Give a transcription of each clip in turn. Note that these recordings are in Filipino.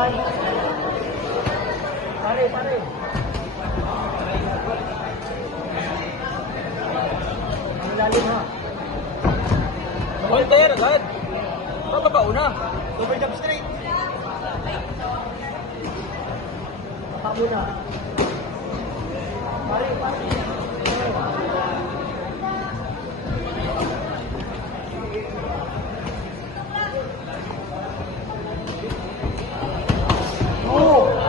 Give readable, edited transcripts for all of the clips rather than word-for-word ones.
Pare, pare. Ang lalim ha. Voltaire agad. Bababa una. Double jump straight. Baka muna. Pare, pare.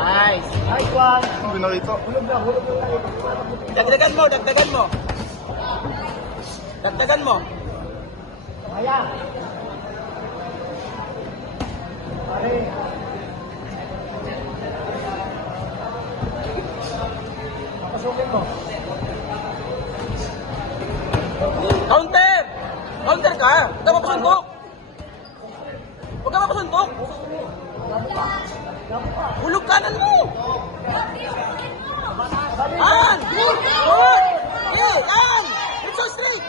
Nice. Nice one. Hindi nakita. Hulog na, hulog na tayo. Dagdagan mo, dagdagan mo. Dagdagan mo. Kaya. Pare. Papasukin mo. Counter! Counter ka! Huwag ka mapasuntok! Huwag ka mapasuntok! Hulog kanan mo! Yan! Good! Okay, yan! It's so straight!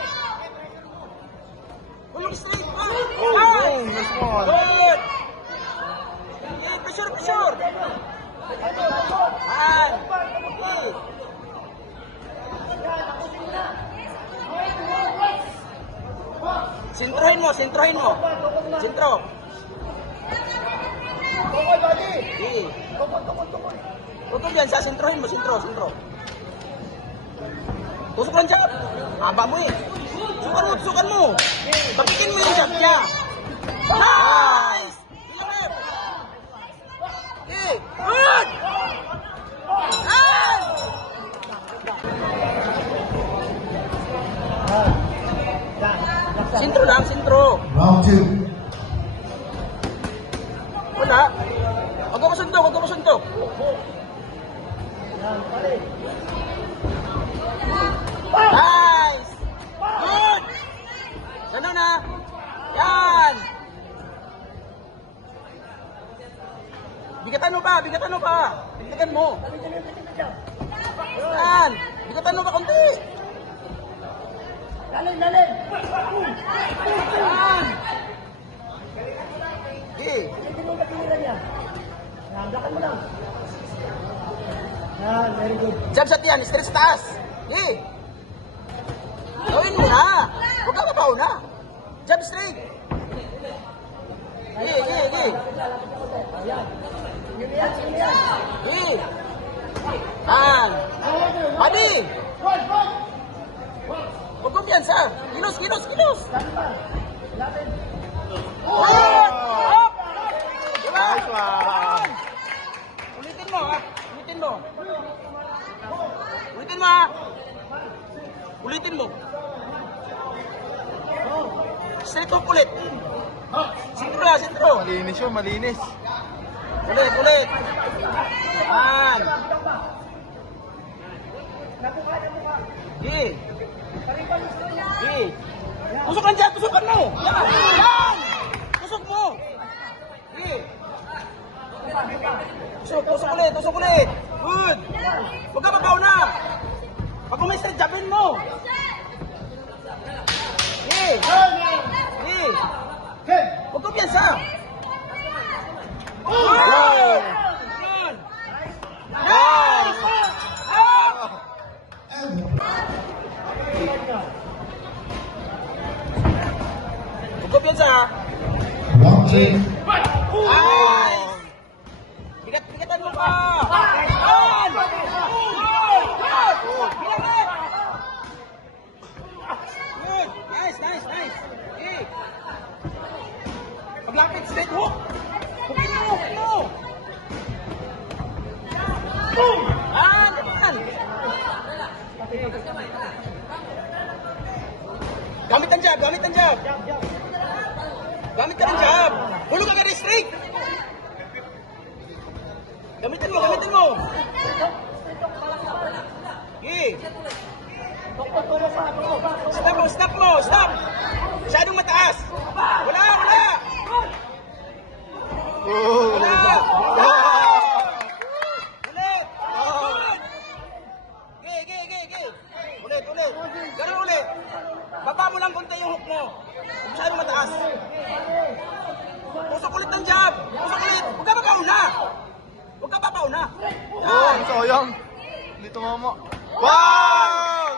Hulog straight! Yan! Nice one. Good! Okay, pressure, pressure! Yan! Okay. Sintrohin mo, sintrohin mo. Sintro. Tukol, buddy. Okay. Tukol. Tutol yan, sintrohin mo, sintro. Tusok lang jab. Haba mo eh. Tusukan mo. Bakikin mo yung jab niya. Nice! Okay, good! Yan! Sintro lang, sintro. Round 2. Wala. Huwag ka masuntok. Yan, pare. Nice! Good! Ganun na. Yan! Bigatan mo pa. Bigatan mo. Yan! Bigatan mo pa konti. Lalim. Yan! Okay. Hindi mo matira niya. Yan, lakan mo lang. Yan, very good. Jab sa tiyan, straight sa taas. Okay. Gawin mo na. Huwag ka mabaw na. Jab straight. Okay. Yan. Yun yan. Okay. Yan. Padi. Huwag kumpiyansa. Kilos. Lapin. Good! Up! Diba? Nice one. Ulitin mo, ha? Ulitin mo. Straight hook ulit. Sintro. Malinis yun, malinis. Ulit. Yan. Okay. Tusok lang dyan, tusukan mo. Yan. Tusok mo. Okay. Tusok ulit. Good. Huwag ka mabaw na. Pag umistret, jabin mo. Okay. Huwag ka piyansa. Good. Nice. Up. Huwag ka piyansa. Round 3. Nice. Bigatan mo pa. Yan. Good. Bilangin. Good. Nice. Okay. Paglapit, straight hook. Hookin mo. Yan. Gamit ang jab. Gamit ka ng jab. Hulog ka na straight. Gamitin mo. Okay. Stop. Masyadong mataas. Wala. Ulit. Ulit. Ganun ulit. Baba mo lang konti yung hook mo. Masyadong mataas. Tusok ulit ng jab. Huwag ka mabaw na. Oh, sayang. Hindi tumama. Wag!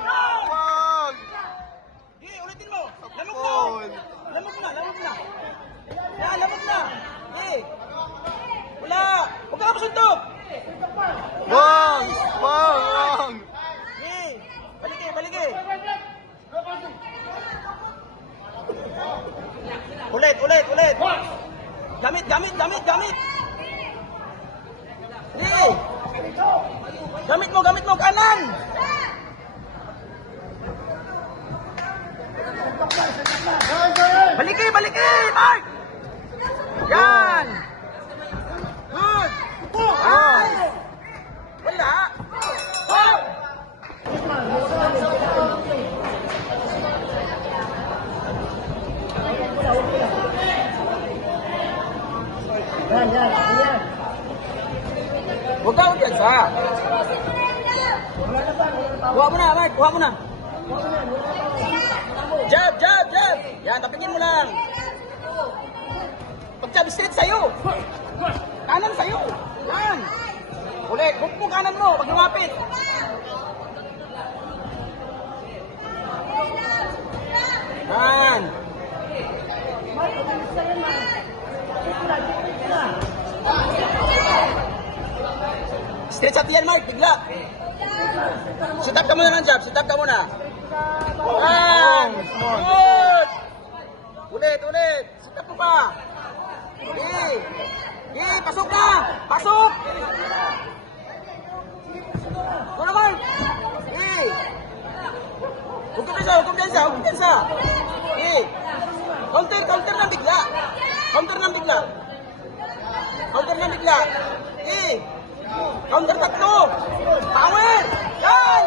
Wag! Sige, ulitin mo. Lamog na. Foul. Lamog na, lamog na. Yan, lamog na. Sige. Wala. Huwag ka masuntok. Wag! Wag! Wag! Sige. Baligi, baligi. Ulit, ulit, ulit. Gamit, gamit, gamit, gamit. Sige. Gamit mo, kanan. Baliki, baliki, Mark. Yan. Good. Nice. Wala. Oh. Yan, yan, yan. Huwag ka ulit sa. Kuha mo na, Mark. Kuha mo na. Jab, jab, jab. Yan, tapikin mo lang. Pag-jab, straight sa'yo. Kanan sa'yo. Yan. Ulit, hook mo kanan mo. Pag lumapit. Yan. Straight sa tiyan, Mark. Bigla. Sit up ka muna ng jab. Sit up ka muna. Yan. Good. Ulit, ulit. Sit up mo pa. Okay. Okay, pasok na. Pasok. Go naman. Okay. Huwag kumpiyansa, huwag kumpiyansa, huwag kumpiyansa. Okay. Counter, counter ng bigla. Counter ng bigla. Counter ng bigla. Okay. Counter tatlo. Power. Yan.